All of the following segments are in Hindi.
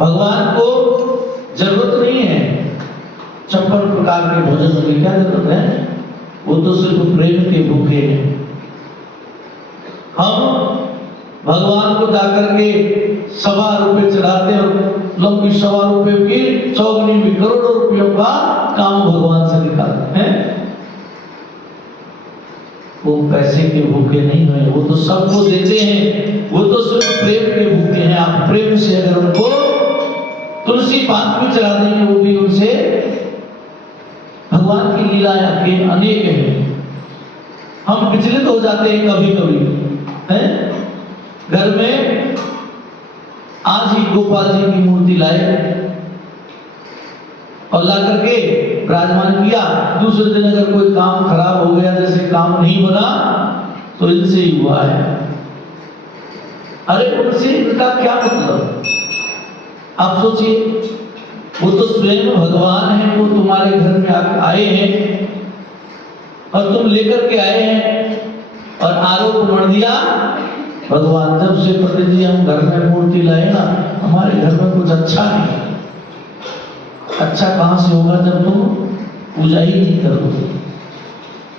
भगवान को जरूरत नहीं है 56 प्रकार के भोजन की, क्या जरूरत है? वो तो सिर्फ प्रेम के भूखे हैं। हम भगवान को जाकर के ₹1.25 चढ़ाते हैं और लंबी ₹1.25 की चौगनी में करोड़ों रुपयों का काम भगवान से निकालते हैं। वो पैसे के भूखे नहीं है, वो तो सबको देते हैं, वो तो सिर्फ प्रेम के भूखे हैं। आप प्रेम से अगर उनको तुलसी पात भी चढ़ा देंगे, वो भी उनसे भगवान की लीलाएं अनेक हैं। हम विचलित हो जाते हैं कभी कभी हैं। घर में आज ही गोपाल जी की मूर्ति लाए और ला करके विराजमान किया। दूसरे दिन अगर कोई काम खराब हो गया, जैसे काम नहीं बना, तो इनसे ही हुआ है। अरे उनसे इनका क्या मतलब? आप सोचिए, वो तो स्वयं भगवान है, वो तुम्हारे घर में आए हैं और तुम लेकर के आए हैं और आरोप मर दिया भगवान। जब से पंडित जी हम घर में मूर्ति लाए ना, हमारे घर में कुछ अच्छा नहीं। अच्छा कहां से होगा जब तुम पूजा ही नहीं करोगे?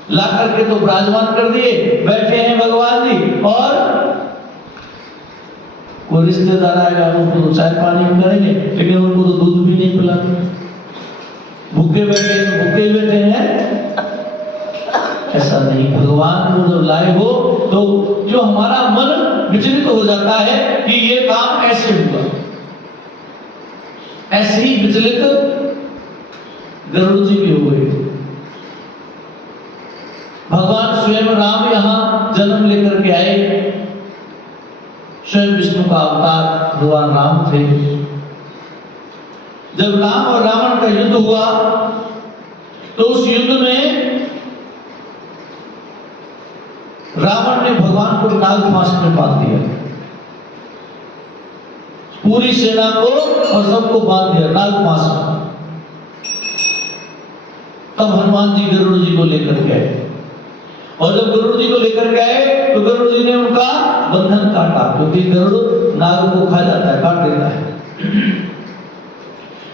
ला करके तो विराजमान कर दिए, बैठे हैं भगवान जी, और कोई रिश्तेदार आएगा उनको तो चाय पानी करेंगे, लेकिन उनको तो दूध भी नहीं पिलाते। भूखे बैठे हैं। ऐसा नहीं, भगवान को जब लाए हो तो जो हमारा मन विचलित हो जाता है कि ये काम कैसे हुआ, ऐसे ही विचलित गरुड़ जी भी हो गए। भगवान स्वयं राम यहां जन्म लेकर के आए। स्वयं विष्णु का अवतार भगवान राम थे। जब राम और रावण का युद्ध हुआ तो उस युद्ध में रावण ने भगवान को नागपाश में बांध दिया। पूरी सेना को और सबको बांध दिया नागपाश में। तब हनुमान जी गरुड़ जी को लेकर के आए, और जब गरुड़ जी को लेकर के आए तो गरुड़ जी ने उनका बंधन काटा, क्योंकि गरुड़ नाग को खा जाता है, काट देता है।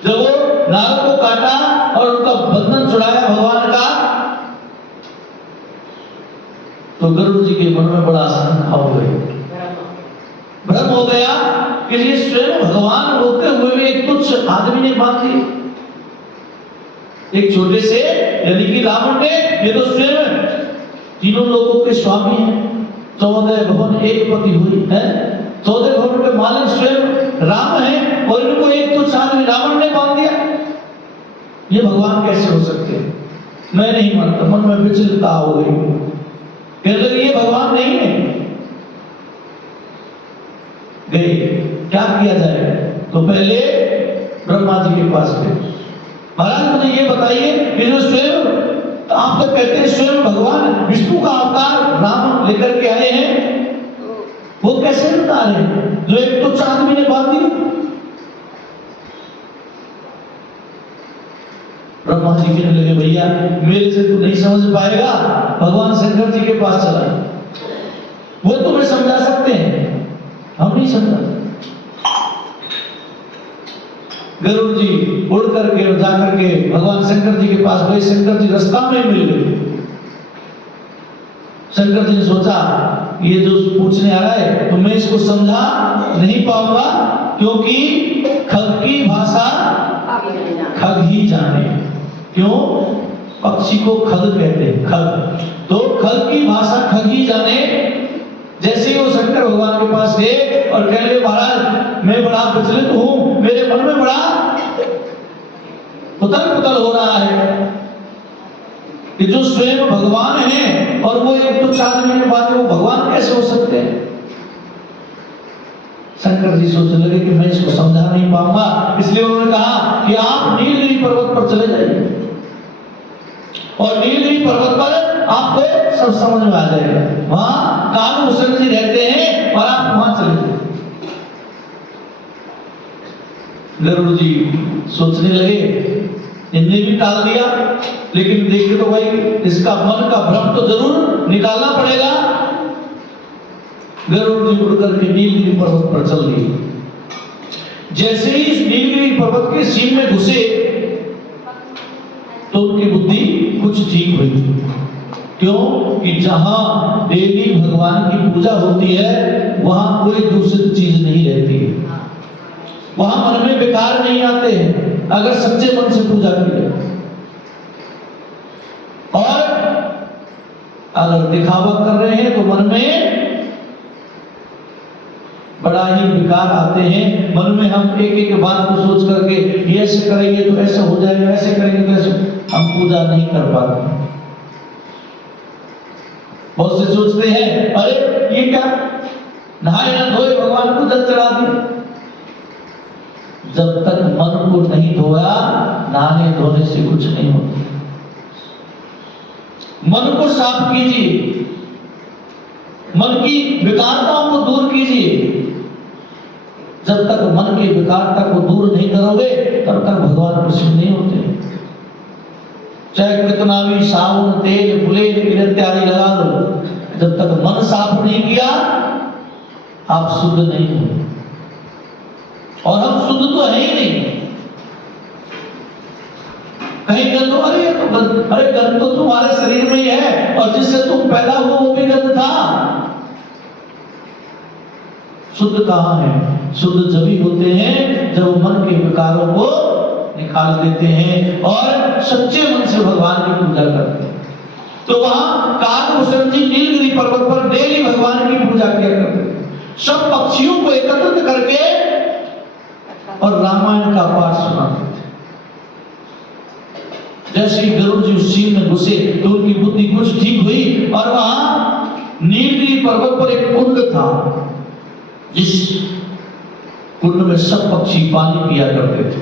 जब वो नाग को काटा और उनका बंधन छुड़ाया भगवान का, तो गरुड़ जी के मन में बड़ा शंका हो गई, भ्रम हो गया कि ये स्वयं भगवान होते हुए भी एक तुच्छ आदमी ने बांध दी। एक छोटे से, यानी कि रावण ने, ये तो स्वयं तीनों लोगों के स्वामी हैं, 14 भवन एक पति हुई है, 14 भवन के मालिक स्वयं राम है, और इनको एक तुच्छ आदमी रावण ने बांध दिया। ये भगवान कैसे हो सकते हैं? मैं नहीं मानता। मन में विचलितता हो गई, कहने लगे ये भगवान नहीं है। गए, क्या किया जाए? तो पहले ब्रह्मा जी के पास गए। महाराज मुझे ये बताइए कि जो स्वयं, आप तो कहते हैं स्वयं भगवान विष्णु का अवतार राम लेकर के आए हैं, वो कैसे अवतार है जो एक तुच्छ आदमी ने बांध दी? ब्रह्मा जी कहने लगे भैया मेरे से तू नहीं समझ पाएगा, भगवान शंकर जी के पास चला, वो तुम्हें समझा सकते हैं, हम नहीं समझा। गरुड़ जी उड़ करके और जाकर के भगवान शंकर जी के पास गए। शंकर जी रास्ता में मिल गए। शंकर जी ने सोचा ये जो पूछने आ रहा है तो मैं इसको समझा नहीं पाऊंगा, क्योंकि खग की भाषा खग ही जाने। क्यों? पक्षी को खग कहते हैं, खग, तो खग की भाषा खग ही जाने। जैसे ही वो शंकर भगवान के पास गए और कह रहे महाराज मैं बड़ा विचलित हूं, मेरे मन में बड़ा उथल पुथल हो रहा है कि जो स्वयं भगवान है और वो एक तुच्छ आदमी ने बात, वो भगवान कैसे हो सकते हैं? शंकर जी सोचने लगे कि मैं इसको समझा नहीं पाऊंगा, इसलिए उन्होंने कहा कि आप नीलगिरी पर्वत पर चले जाइए, और नीलगिरी पर्वत पर आपको सब समझ में आ जाएगा। वहां कालभूषण जी रहते हैं और आप वहां चले जाइए। गरुड़ जी सोचने लगे, इनने भी टाल दिया, लेकिन देखे तो भाई इसका मन का भ्रम तो जरूर निकालना पड़ेगा। गरुड़ जी उड़ करके नीलगिरी पर्वत पर चल दिए। जैसे ही इस नीलगिरी पर्वत के सीन में घुसे तो उनकी बुद्धि कुछ ठीक हुई। क्यों कि जहां डेली भगवान की पूजा होती है वहां कोई दूसरी चीज नहीं रहती है, वहां मन में विकार नहीं आते हैं अगर सच्चे मन से पूजा की जाए। और अगर दिखावा कर रहे हैं तो मन में बड़ा ही विकार आते हैं। मन में हम एक एक बात को सोच करके ये ऐसे करेंगे तो ऐसा हो जाएगा, ऐसे करेंगे तो ऐसे, हम पूजा नहीं कर पाते। बहुत से सोचते हैं अरे ये क्या, नहाए ना धोए भगवान को जल चढ़ा दिया। जब तक मन को नहीं धोया नहाने धोने से कुछ नहीं होता। मन को साफ कीजिए, मन की विकारताओं को दूर कीजिए। जब तक मन की विकारता को दूर नहीं करोगे तब तक भगवान प्रसन्न नहीं होते। चाहे कितना भी साबुन तेल फुलेल इत्यादि लगा दो, जब तक मन साफ नहीं किया आप शुद्ध नहीं हो। और हम शुद्ध तो है ही नहीं। कहीं गंध, अरे ये तो गंध, अरे गंध तो तुम्हारे शरीर में ही है और जिससे तुम पैदा हुए वो भी गंध था। शुद्ध कहाँ है? शुद्ध जभी होते हैं जब मन के विकारों को निकाल देते हैं और सच्चे मन से भगवान की पूजा करते हैं। तो वहां काकभूषण जी नीलगिरी पर्वत पर डेली भगवान की पूजा किया करते थे। सब पक्षियों को एकत्रित करके और रामायण का पाठ सुनाते थे। जैसे ही गरुड़ जी उस सीन में घुसे तो उनकी बुद्धि कुछ ठीक हुई और वहां नीलगिरी पर्वत पर एक कुंड था, जिस कुंड में सब पक्षी पानी पिया करते थे।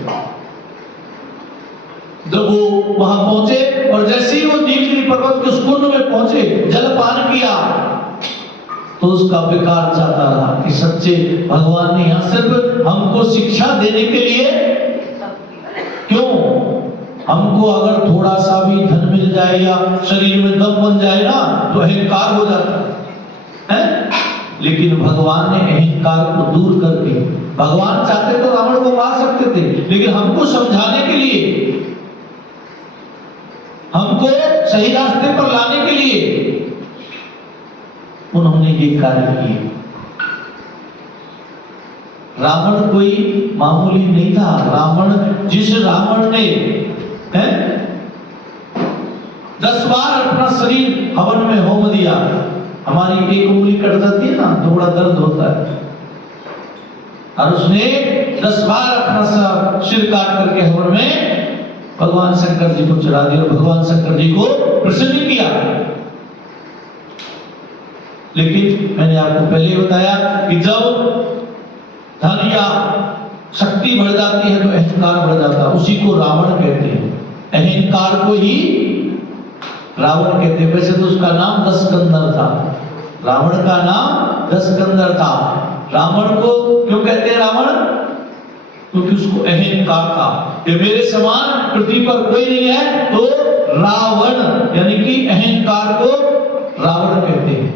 जब वो वहां पहुंचे और जैसे ही वो नीलगिरी पर्वत के उस कुंड में पहुंचे, जलपान किया तो उसका विकार जाता रहा कि सच्चे भगवान ने यहां सिर्फ हमको शिक्षा देने के लिए, क्यों हमको अगर थोड़ा सा भी धन मिल जाए या शरीर में दम बन जाए ना तो अहंकार हो जाता है। लेकिन भगवान ने अहंकार को दूर करके, भगवान चाहते तो रावण को मार सकते थे, लेकिन हमको समझाने के लिए, हमको सही रास्ते पर लाने के लिए उन्होंने ये कार्य किए। रावण कोई मामूली नहीं था। रावण, जिस रावण ने 10 बार अपना शरीर हवन में होम दिया, हमारी एक उंगली कट जाती है ना तो बड़ा दर्द होता है, और उसने 10 बार अपना सिर काट करके हवन में भगवान शंकर जी को चढ़ा दिया और भगवान शंकर जी को प्रसन्न किया। लेकिन मैंने आपको पहले बताया कि जब धन या शक्ति बढ़ जाती है तो अहंकार बढ़ जाता है। उसी को रावण कहते हैं, अहंकार को ही रावण कहते हैं। वैसे तो उसका नाम दशकंदर था, रावण का नाम दशकंदर था। रावण को क्यों कहते हैं रावण? क्योंकि उसको अहंकार था कि मेरे समान पृथ्वी पर कोई नहीं है, तो रावण यानी कि अहंकार को रावण कहते हैं।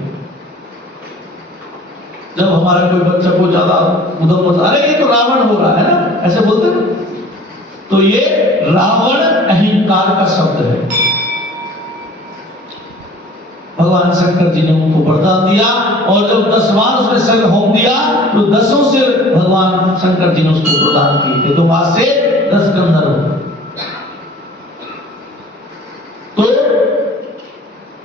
जब हमारा कोई बच्चा को ज्यादा उधम होता, अरे ये तो रावण हो रहा है ना, ऐसे बोलते हैं, तो ये रावण अहंकार का शब्द है। भगवान शंकर जी ने उनको वरदान दिया और जब 10 बार उसने सिर होम दिया तो 10 सिर भगवान शंकर जी ने उसको प्रदान किए, तो वहां से 10 कंदर हो। तो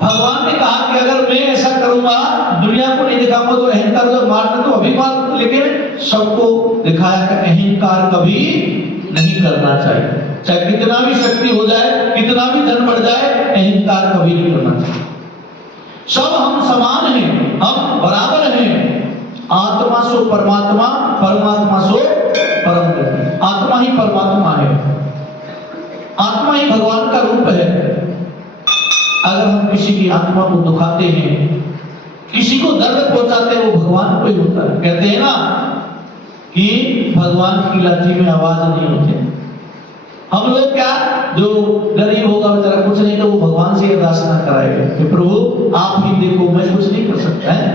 भगवान ने कहा कि अगर मैं ऐसा करूंगा, दुनिया को नहीं दिखाऊंगा तो अहंकार जब मारना तो अभी मार, लेकिन सबको दिखाया कि अहंकार कभी नहीं करना चाहिए। चाहे कितना भी शक्ति हो जाए, कितना भी धन बढ़ जाए, अहंकार कभी नहीं करना चाहिए। सब हम समान हैं, हम बराबर हैं। आत्मा सो परमात्मा, परमात्मा सो परम गति। आत्मा ही परमात्मा है, आत्मा ही भगवान का रूप है। अगर हम किसी की आत्मा को दुखाते हैं, किसी को दर्द पहुंचाते हैं, वो भगवान को ही होता है। कहते हैं ना कि भगवान की लाठी में आवाज नहीं होती। हम लोग क्या, जो गरीब होगा बेचारा कुछ नहीं, तो वो भगवान से अरदास ना कराएगा कि प्रभु आप ही देखो, मैं कुछ नहीं कर सकता है।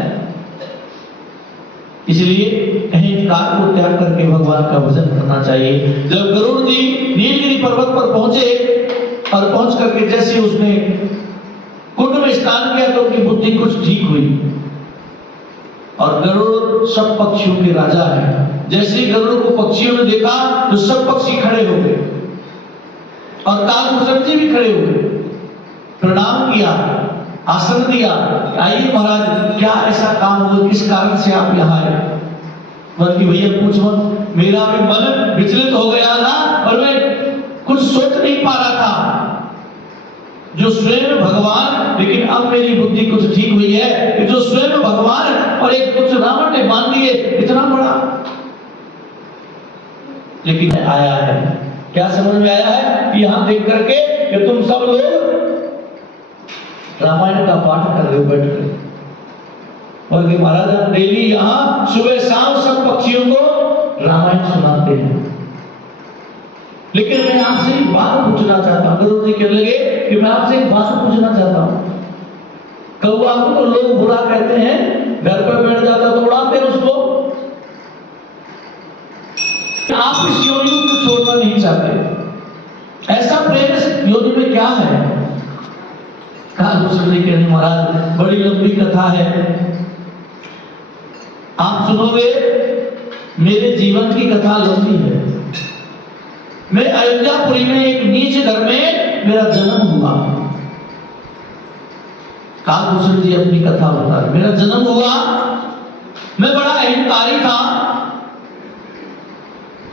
इसलिए अहंकार को त्याग करके भगवान का भजन करना चाहिए। जब गरुड़ जी नीलगिरी पर्वत पर पहुंचे और पहुंच करके जैसे उसने कुंड में स्नान किया तो उनकी बुद्धि कुछ ठीक हुई। और गरुड़ सब पक्षियों के राजा है। जैसे ही गरुड़ को पक्षियों ने देखा तो सब पक्षी खड़े हो गए और कालभूषण जी भी खड़े हो गए, प्रणाम किया, आसन दिया। आइए महाराज, क्या ऐसा काम हुआ, किस कारण से आप यहाँ आए? बल्कि भैया पूछ मत, मेरा भी मन विचलित हो गया था और मैं कुछ सोच नहीं पा रहा था, जो स्वयं भगवान, लेकिन अब मेरी बुद्धि कुछ ठीक हुई है कि जो स्वयं भगवान और एक कुछ रावण ने मान लिए इतना बड़ा, लेकिन आया है। क्या समझ में आया है कि यहां देख करके कि तुम सब लोग रामायण का पाठ कर रहे हो बैठ कर, बल्कि महाराज हम डेली यहाँ सुबह शाम सब पक्षियों को रामायण सुनाते हैं। लेकिन मैं आपसे एक बात पूछना चाहता हूँ। गुरु जी कहने लगे कि मैं आपसे एक बात पूछना चाहता हूँ। कौवा को तो लोग बुरा कहते हैं, घर पर बैठ जाता तो उड़ाते हैं उसको, आप इस योनि को छोड़ना नहीं चाहते, ऐसा प्रेम इस योनि में क्या है? कालभूषण जी कहने महाराज बड़ी लंबी कथा है, आप सुनोगे। मेरे जीवन की कथा लंबी है। मैं अयोध्यापुरी में एक नीच घर में मेरा जन्म हुआ। कालभूषण जी अपनी कथा बता रहे, मेरा जन्म हुआ, मैं बड़ा अहंकारी था,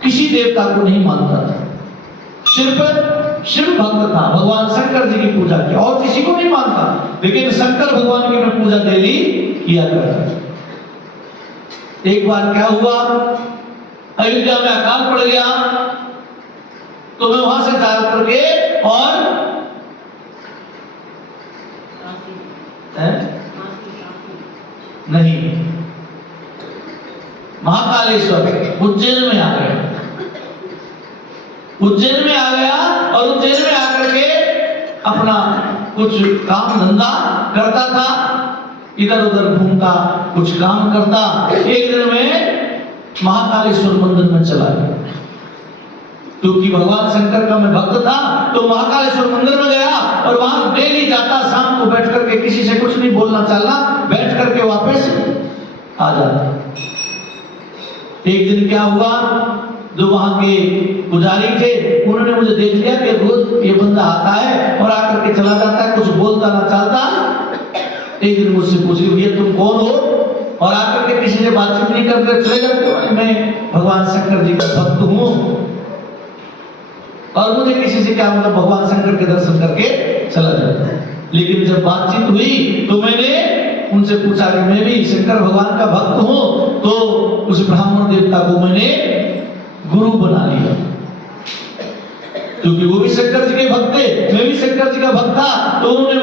किसी देवता को नहीं मानता था, सिर्फ शिव भक्त था, भगवान शंकर जी की पूजा की और किसी को नहीं मानता, लेकिन शंकर भगवान की मैं पूजा डेली किया करता। एक बार क्या हुआ, अयोध्या में अकाल पड़ गया तो मैं वहां से जा करके और नहीं महाकालेश्वर उज्जैन में आ गया। उज्जैन में आ गया और उज्जैन में आकर के अपना कुछ काम धंधा करता था, इधर उधर घूमता, कुछ काम करता। एक दिन में महाकालेश्वर मंदिर में चला गया, क्योंकि भगवान शंकर का मैं भक्त था तो महाकालेश्वर मंदिर में गया और वहां डेली जाता, शाम को बैठ करके किसी से कुछ नहीं बोलना चालना, बैठ करके वापस आ जाता। एक दिन क्या हुआ, जो वहां के पुजारी थे उन्होंने मुझे देख लिया कि रोज ये बंदा आता है और आकर के चला जाता है, कुछ बोलता ना चालता। एक दिन मुझसे पूछ लिया, ये तुम कौन हो और आकर के किसी से बातचीत नहीं करते चले जाते हो? मैं भगवान शंकर जी का भक्त हूँ और मुझे किसी से क्या मतलब, भगवान शंकर के दर्शन करके चला जाता। लेकिन जब बातचीत हुई तो मैंने उनसे पूछा कि मैं भी शंकर भगवान का भक्त हूँ, तो उस ब्राह्मण देवता को मैंने गुरु बना लिया, क्योंकि वो भी शंकर जी के भक्त थे, मैं भी शंकर जी का भक्त था, तो उन्होंने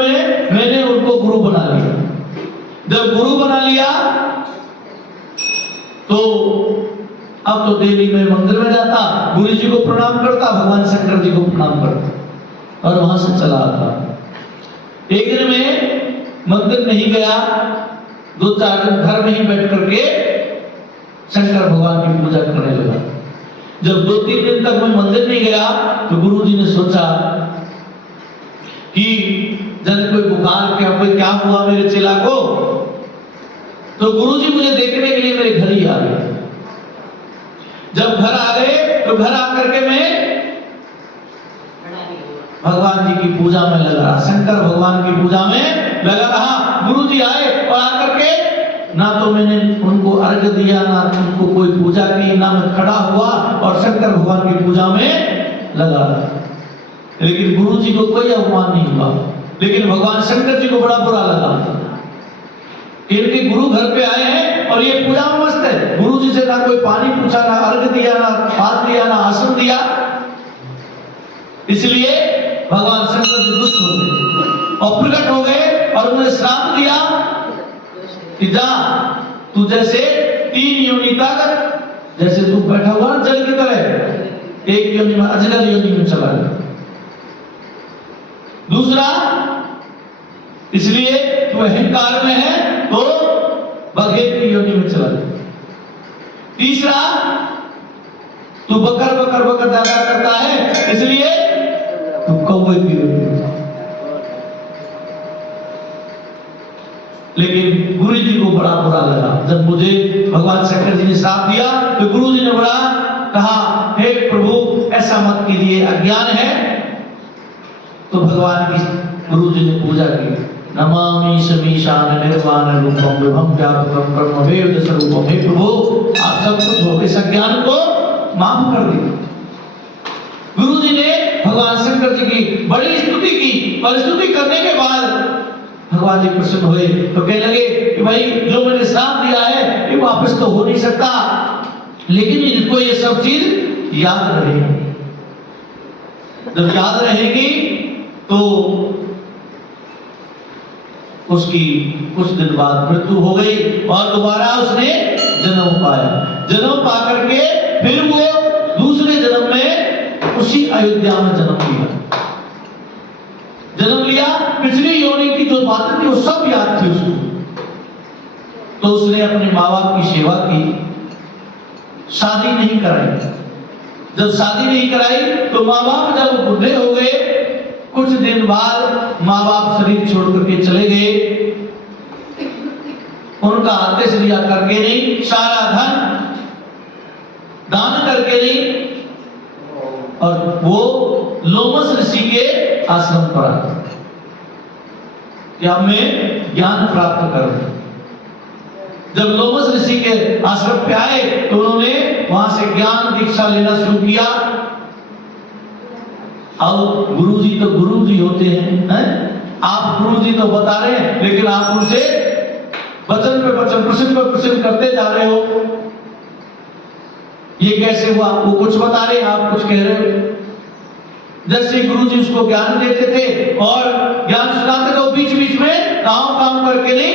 मैंने उनको गुरु बना लिया। जब गुरु बना लिया तो अब तो डेली मैं मंदिर में जाता, गुरु जी को प्रणाम करता, भगवान शंकर जी को प्रणाम करता और वहां से चला आता। एक दिन में मंदिर नहीं गया, 2-4 दिन घर में ही बैठ करके शंकर भगवान की पूजा करने लगा। जब 2-3 दिन तक मैं मंदिर नहीं गया तो गुरु जी ने सोचा कि जन कोई बुखार क्या हुआ मेरे चेला को, तो गुरु जी मुझे देखने के लिए मेरे घर ही आ गए। जब घर आ गए तो घर आकर के मैं भगवान जी की पूजा में लगा रहा, शंकर भगवान की पूजा में लगा रहा। गुरु जी आए और आकर के ना तो मैंने उनको अर्घ्य दिया, ना उनको कोई पूजा की, ना मैं खड़ा हुआ और शंकर भगवान की पूजा में लगा रहा। लेकिन गुरु जी को कोई अपमान नहीं हुआ, लेकिन भगवान शंकर जी को बड़ा बुरा लगा। इनके गुरु घर पे आए हैं और ये पूजा में मस्त है, गुरु जी से ना कोई पानी पूछा, ना अर्घ्य दिया, ना हाथ दिया, ना आसन दिया। इसलिए भगवान शंकर जी दुष्ट हो गए और प्रकट हो गए और उन्हें श्राप दिया कि जा तू जैसे 3 योनि तक, जैसे तू बैठा हुआ ना जल की तरह, एक योनि में अजगर योनि में चला गया। दूसरा, इसलिए तू अहंकार में है तो बघेट की योनि में चला गया। तीसरा, तू बकर बकर बकर ज्यादा करता है इसलिए तू कौवे की रोटी। लेकिन गुरु जी को बड़ा बुरा लगा जब मुझे भगवान शंकर जी ने श्राप दिया, तो गुरु जी ने बड़ा कहा, हे प्रभु ऐसा मत कीजिए, अज्ञान है। तो भगवान की गुरु जी ने पूजा की, नमामि समीशान निर्वाण रूपम विभम व्यापकम ब्रह्मवेद स्वरूपम। हे प्रभु आप सब कुछ हो, इस अज्ञान को माफ कर दिया। गुरु जी ने भगवान शंकर जी की बड़ी स्तुति की, और स्तुति करने के बाद भगवान जी प्रसन्न हुए, तो कहने लगे कि भाई जो मैंने श्राप दिया है ये वापस तो हो नहीं सकता, लेकिन इनको ये सब चीज याद रहेगी। जब याद रहेगी तो उसकी कुछ दिन बाद मृत्यु हो गई और दोबारा उसने जन्म पाया। जन्म पा करके फिर वो दूसरे जन्म में उसी अयोध्या में जन्म लिया। जन्म लिया, पिछली योनि की जो बातें थी वो सब याद थी उसको। तो उसने अपने माँ बाप की सेवा की, शादी नहीं कराई। जब शादी नहीं कराई तो माँ बाप जब बूढ़े हो गए, कुछ दिन बाद माँ बाप शरीर छोड़ करके चले गए, उनका आदेश लिया करके नहीं, सारा धन दान करके नहीं, और वो लोमस ऋषि के आश्रम पर आए कि हमें ज्ञान प्राप्त करें। जब लोमस ऋषि के आश्रम पे आए तो उन्होंने वहां से ज्ञान दीक्षा लेना शुरू किया। अब गुरुजी तो गुरुजी होते हैं, आप गुरुजी तो बता रहे हैं, लेकिन आप उनसे वचन पे वचन, प्रश्न पे प्रश्न करते जा रहे हो। ये कैसे हुआ? वो कुछ बता रहे, आप कुछ कह रहे हो। जैसे गुरुजी उसको ज्ञान देते थे और ज्ञान सुनाते थे, बीच बीच में काम करके नहीं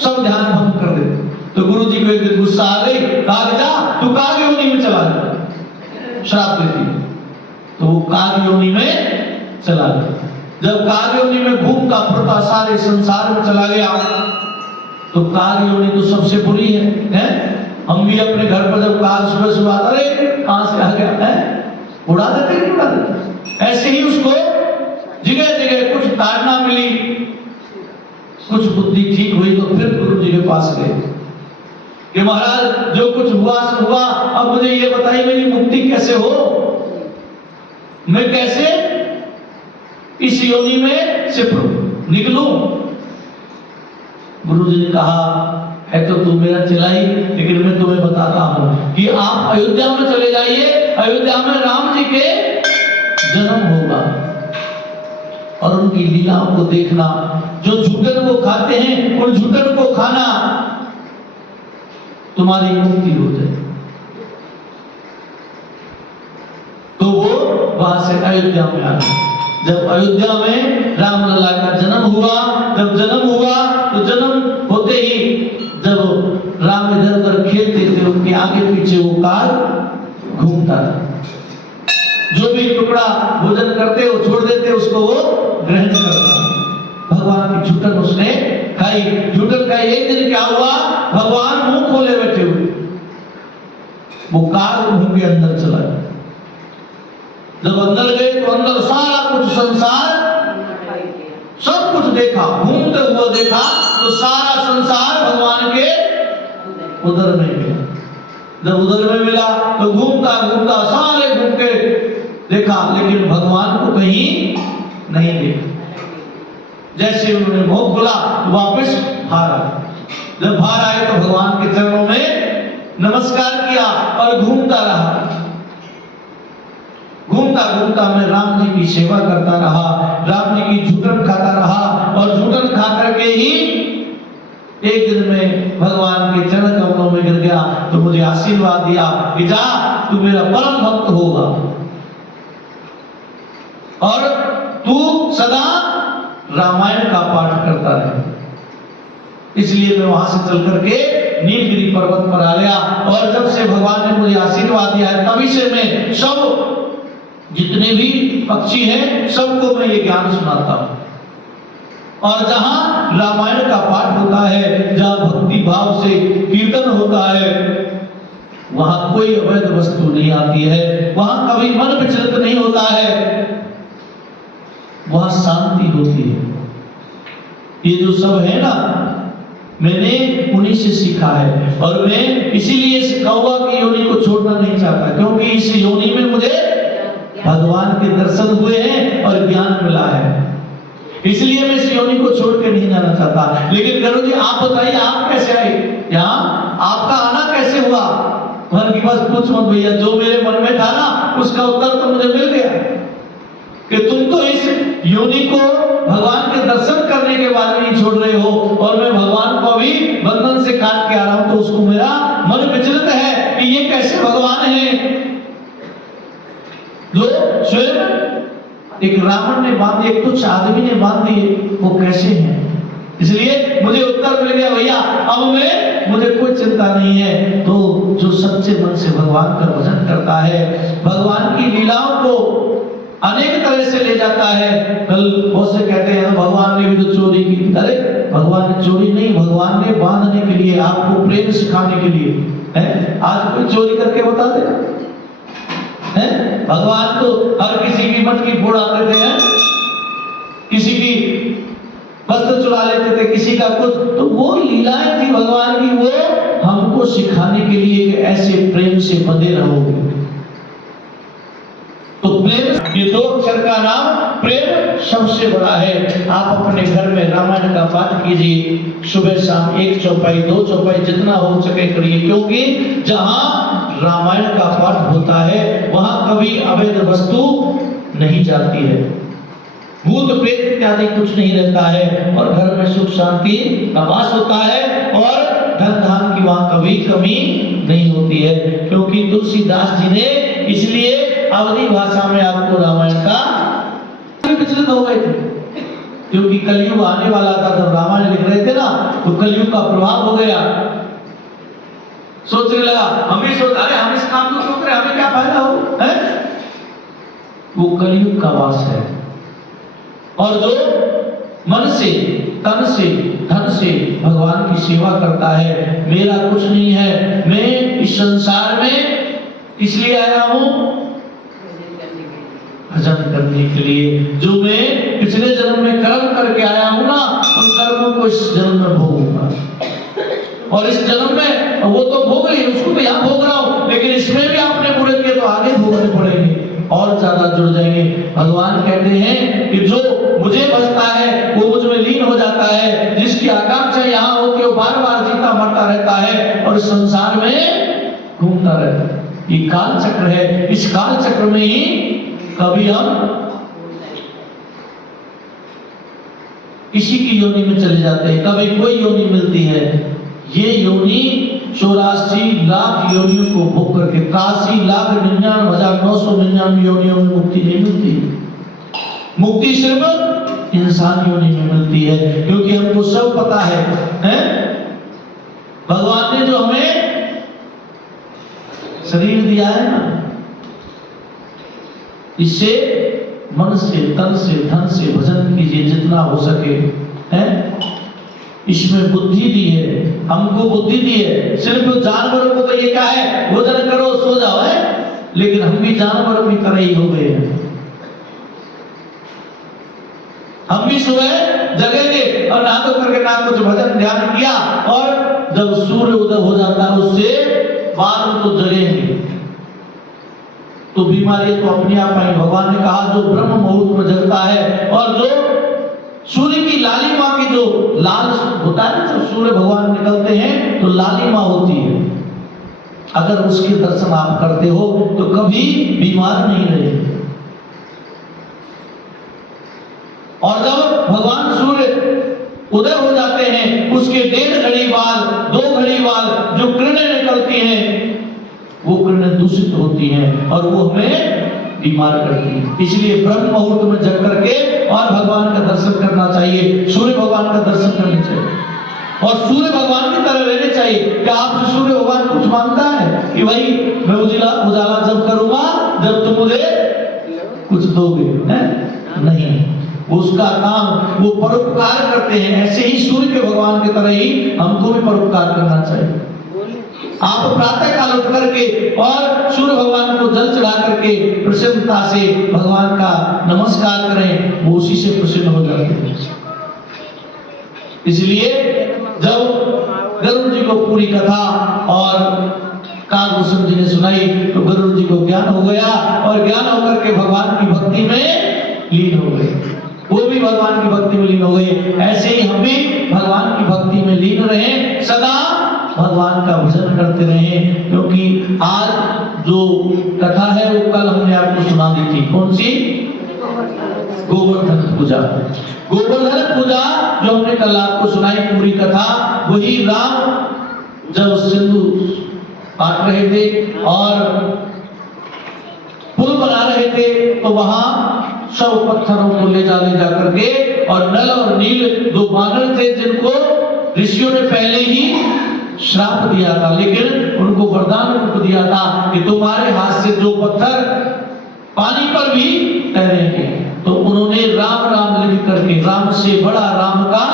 सब ध्यान भंग कर देते। तो गुरुजी को एक दिन गुस्सा आ गई, कहा जा तू काग योनि में चला जा, श्राप देती। तो वो काग योनि में चला गया। जब काग योनि में घूमता फिरता सारे संसार में चला गया, तो काग योनि तो सबसे बुरी है? हम भी अपने घर पर जब काग सुबह सुबह आता, अरे कहां से आ गया है, उड़ा देते नहीं उड़ा देते। ऐसे ही उसको जगह जगह कुछ ताड़ना मिली, कुछ बुद्धि ठीक हुई, तो फिर गुरु जी के पास गए कि महाराज जो कुछ हुआ सो हुआ, अब मुझे ये बताइए मेरी मुक्ति कैसे हो, मैं कैसे इस योनि में से निकलूं। गुरु जी ने कहा, है तो तू मेरा चिल्लाई, लेकिन मैं तुम्हें बताता हूं कि आप अयोध्या में चले जाइए, अयोध्या में राम जी के जन्म होगा और उनकी लीलाओं को देखना। जो झूठन को खाते हैं उन झूठन को खाना, तुम्हारी मुक्ति हो जाए। तो वो वहां से अयोध्या में आ गए। जब अयोध्या में रामलला का जन्म हुआ, जब जन्म हुआ तो जन्म होते ही जब राम इधर उधर खेलते थे, उनके आगे पीछे वो काग घूमता था। जो भी टुकड़ा भोजन करते वो छोड़ देते, उसको वो ग्रहण करता। भगवान की झूठन उसने खाई। झूठन खाई। एक दिन क्या हुआ, भगवान मुंह खोले बैठे हुए, वो काग मुंह के अंदर चला गया। जब अंदर गए तो अंदर सारा कुछ संसार सब कुछ देखा, घूमते हुए देखा तो सारा संसार भगवान के उधर में मिला। जब उधर में मिला तो घूमता घूमता सारे घूम के देखा, लेकिन भगवान को कहीं नहीं देखा। जैसे उन्होंने मुंह खोला तो वापस बाहर आए। जब बाहर आए तो भगवान के चरणों में नमस्कार किया और घूमता रहा। घूमता घूमता मैं राम जी की सेवा करता रहा, राम जी की झूठन खाता रहा, और झूठन खा करके ही एक दिन में भगवान के चरण कमलों में गिर गया। तो मुझे आशीर्वाद दिया कि जा तू मेरा परम भक्त होगा और तू सदा रामायण का पाठ करता रहे। इसलिए मैं वहां से चल करके नीलगिरी पर्वत पर आ गया, और जब से भगवान ने मुझे आशीर्वाद दिया है, तभी से मैं सब जितने भी पक्षी हैं सबको मैं ये ज्ञान सुनाता हूं। और जहां रामायण का पाठ होता है, जहां भक्ति भाव से कीर्तन होता है, वहां कोई अवैध वस्तु नहीं आती है, वहां कभी मन विचलित नहीं होता है, वहां शांति होती है। ये जो सब है ना, मैंने उन्हीं से सीखा है और मैं इसीलिए इस कौवा की योनि को छोड़ना नहीं चाहता, क्योंकि इस योनि में मुझे भगवान के दर्शन हुए हैं और ज्ञान मिला है, इसलिए मैं इस योनि को छोड़ के नहीं जाना चाहता। लेकिन गरुड़ जी आप बताइए, आप कैसे आए यहाँ, आपका आना कैसे हुआ? मन की बात पूछ मत भैया, जो मेरे मन में था ना उसका उत्तर तो मुझे मिल गया कि तुम तो इस योनि को भगवान के दर्शन करने के बाद नहीं छोड़ रहे हो, और मैं भगवान को अभी बंधन से काट के आ रहा हूं, तो उसको मेरा मन विचलित है कि ये कैसे भगवान है जो स्वयं एक रावण ने बांध दिए, कुछ आदमी ने बांध दिए, वो कैसे हैं? इसलिए मुझे उत्तर मिल गया भैया, अब मुझे कोई चिंता नहीं है। तो जो सच्चे मन से भगवान का भजन करता है, भगवान की लीलाओं को अनेक तरह से ले जाता है। कल बहुत से कहते हैं भगवान ने भी तो चोरी की, अरे भगवान ने चोरी नहीं, भगवान ने बांधने के लिए, आपको प्रेम सिखाने के लिए है। आज कोई चोरी करके बता देगा है? भगवान तो हर किसी की मटकी फोड़ा करते हैं, किसी की वस्त्र चुरा लेते थे, किसी का कुछ, तो वो लीलाएं थी भगवान की, वो हमको सिखाने के लिए कि ऐसे प्रेम से बंधे रहोगे। तो प्रेम, ये दो अक्षर का नाम प्रेम सबसे बड़ा है। आप अपने घर में रामायण का पाठ कीजिए, सुबह शाम 1 चौपाई 2 चौपाई जितना हो सके करिए, क्योंकि जहां रामायण का पाठ होता है वहां कभी अवैध वस्तु नहीं जाती है, भूत प्रेत इत्यादि कुछ नहीं रहता है, और घर में सुख शांति का वास होता है, और धन धान की वहां कभी कमी नहीं होती है। क्योंकि तुलसीदास जी ने इसलिए अवधी भाषा में आपको रामायण का विचलित हो गए थे, क्योंकि कलयुग आने वाला था। जब रामायण लिख रहे थे ना, तो कलयुग का प्रभाव हो गया, सोचने लगा, हम इस काम को सोच रहे, हमें क्या फायदा हो है? वो कलयुग का वास है। और जो मन से, तन से, धन से भगवान की सेवा करता है, मेरा कुछ नहीं है, मैं इस संसार में इसलिए आया हूं भजन करने के लिए। जो मैं पिछले जन्म में कर्म करके आया हूं ना, उन कर्मों को इस जन्म में भोगूंगा, और इस जन्म में वो तो भोग लिए, उसको तो यहाँ भोग रहा हूं, लेकिन इसमें भी आपने बुरे किए तो आगे भोगने पड़ेंगे, और ज्यादा जुड़ जाएंगे। भगवान कहते हैं कि जो मुझे भजता है वो मुझ में लीन हो जाता है, जिसकी आकांक्षा यहाँ होती है वो बार बार जीता मरता रहता है और संसार में घूमता रहता है। ये काल चक्र है, इस काल चक्र में ही कभी हम किसी की योनि में चले जाते हैं, कभी कोई योनि मिलती है। ये योनि 84 लाख योनियों को भोग करके 83,99,999 योनियों में मुक्ति नहीं मिलती। मुक्ति सिर्फ इंसान योनि में मिलती है, क्योंकि हमको सब पता है, भगवान ने जो हमें शरीर दिया है ना, इससे मन से, तन से, धन से भजन कीजिए जितना हो सके है। इसमें बुद्धि दी है, हमको बुद्धि दी है। सिर्फ जानवरों को तो ये क्या है, भोजन करो सो जाओ है, लेकिन हम भी जानवर की तरह ही हो गए हैं। हम भी सुबह जगेंगे और नहा धो करके ना कुछ भजन ध्यान किया, और जब सूर्य उदय हो जाता है उससे बाद तो जगेंगे, तो बीमारी तो अपने आप आई। भगवान ने कहा जो ब्रह्म मुहूर्त में जगता है, और जो सूर्य की लालिमा की जो लाल होता है ना, जब सूर्य भगवान निकलते हैं तो लालिमा होती है, अगर उसके दर्शन आप करते हो तो कभी बीमार नहीं रहेंगे। और जब भगवान सूर्य उदय हो जाते हैं, उसके 1.5 घड़ी बाद 2 घड़ी बाद जो किरणें निकलती हैं, वो किरणें दूषित होती हैं और वो हमें बीमार करती है। इसलिए ब्रह्म मुहूर्त में जग करके और भगवान का दर्शन करना चाहिए, सूर्य भगवान का दर्शन करना चाहिए, और सूर्य भगवान की तरह रहने चाहिए। क्या आप सूर्य भगवान कुछ मानता है कि भाई मैं उजाला जब करूंगा जब तुम मुझे कुछ दोगे, है? नहीं, उसका काम वो परोपकार करते हैं। ऐसे ही सूर्य के भगवान की तरह ही हमको भी परोपकार करना चाहिए। आप प्रातः काल उठ करके और सूर्य भगवान को जल चढ़ा करके प्रसन्नता से भगवान का नमस्कार करें, वो उसी से प्रसन्न हो जाते हैं। इसलिए जब गरुड़ जी को पूरी कथा और कालभूषण जी ने सुनाई तो गरुड़ जी को ज्ञान हो गया और ज्ञान होकर के भगवान की भक्ति में लीन हो गए। वो भी भगवान की भक्ति में लीन हो गए। ऐसे ही हम भी भगवान की भक्ति में लीन रहे, सदा भगवान का भजन करते रहे। क्योंकि आज जो कथा है वो कल हमने आपको सुना दी थी। कौन सी? गोवर्धन पूजा। गोवर्धन पूजा जो हमने कल आपको सुनाई पूरी कथा, वही राम जब सिंधु काट रहे थे और पुल बना रहे थे तो वहां सब पत्थरों को ले जा करके, और नल और नील दो बानर थे जिनको ऋषियों ने पहले ही श्राप दिया था, लेकिन उनको वरदान रूप दिया था कि तुम्हारे हाथ से जो पत्थर पानी पर भी तैरेंगे। तो उन्होंने राम राम लिख करके, राम से बड़ा राम का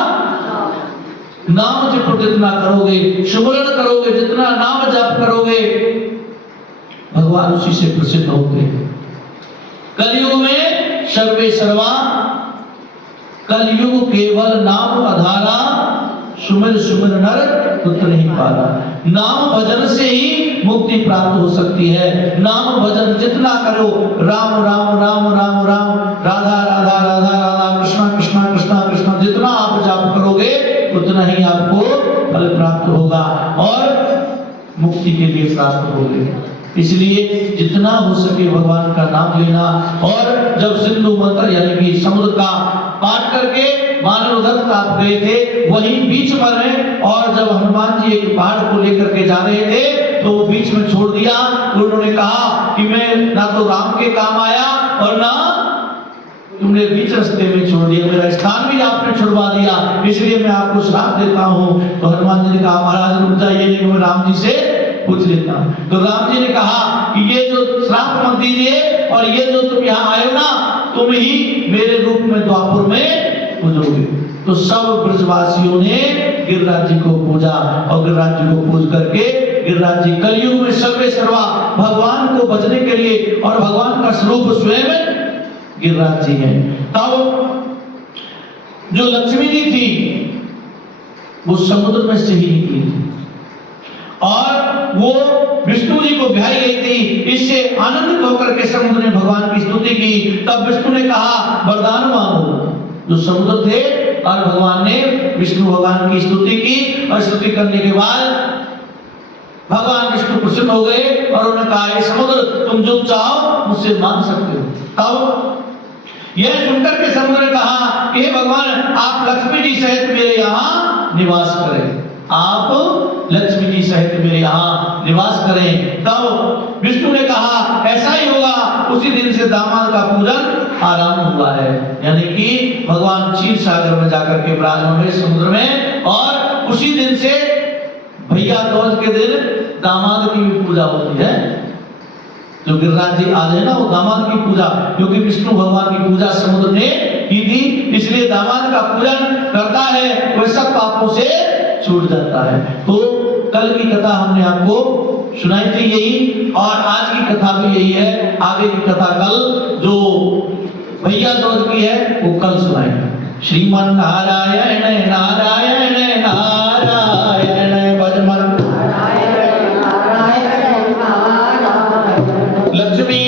नाम जप जितना करोगे, सुमरण करोगे, जितना नाम जप करोगे, भगवान उसी से प्रसिद्ध होते हैं। कलयुग में सर्वे सर्वा, कलयुग केवल नाम आधारा, सुमिर सुमिर नर पुत्र नहीं पारा। नाम भजन से ही मुक्ति प्राप्त हो सकती है। नाम भजन जितना करो, राम राम राम राम राम, राधा राधा राधा राधा, कृष्णा कृष्णा कृष्णा कृष्णा, जितना आप जाप करोगे उतना ही आपको फल प्राप्त होगा और मुक्ति के लिए प्राप्त होगे। इसलिए जितना हो सके भगवान का नाम लेना। और जब सिंधु मंथन यानी कि समुद्र का पाट करके मानव उधर आप गए थे, वहीं बीच में रहे, और जब हनुमान जी एक पहाड़ को लेकर के जा रहे थे तो वो बीच में छोड़ दिया। तो उन्होंने कहा कि मैं ना तो राम के काम आया और ना तुमने बीच रास्ते में छोड़ दिया, मेरा स्थान भी आपने छुड़वा दिया, इसलिए मैं आपको श्राप देता हूँ। तो हनुमान जी ने कहा महाराज रुक जाइए, नहीं मैं राम जी से पूछ लेता हूँ। तो राम जी ने कहा कि ये जो श्राप मत दीजिए, और ये जो तुम यहाँ आए हो ना, तुम ही मेरे रूप में द्वापर में पूजोगे। तो सब ब्रजवासियों ने गिरिराज जी को पूजा, और गिरिराज जी को पूज करके गिरिराज जी कलयुग में सर्वे सर्वा भगवान को भजने के लिए, और भगवान का स्वरूप स्वयं गिरिराज जी हैं। तब जो लक्ष्मी जी थी वो समुद्र में से ही निकली थी, और वो विष्णु जी को बिहाई गई थी। इससे आनंदित होकर के समुद्र ने भगवान की स्तुति की। तब विष्णु ने कहा वरदान मांगो। जो समुद्र थे और भगवान ने विष्णु भगवान की स्तुति की, और स्तुति करने के बाद भगवान विष्णु प्रसन्न हो गए और उन्होंने कहा समुद्र तुम जो चाहो मुझसे मांग सकते हो। तब यह सुनकर के समुद्र ने कहा कि हे भगवान आप लक्ष्मी जी सहित मेरे यहाँ निवास करें, आप लक्ष्मी जी सहित मेरे यहाँ निवास करें। तब विष्णु ने कहा ऐसा ही होगा। उसी दिन से दामाद का पूजन आरंभ हुआ है, यानी कि भगवान क्षीर सागर में जाकर के विराजमान हुए समुद्र में, और उसी दिन से भैया दूज के दिन दामाद की भी पूजा होती है। जो गिरिराज जी आज है ना, वो दामाद की पूजा, क्योंकि विष्णु भगवान की पूजा समुद्र ने की थी, इसलिए दामाद का पूजन करता है वह सब पापों से छूट जाता है। तो कल की कथा हमने आपको सुनाई थी यही, और आज की कथा भी यही है। आगे की कथा कल जो भैया दूज की है वो कल सुनाएंगे। श्रीमन नारायण नारायण नारायण भजमन लक्ष्मी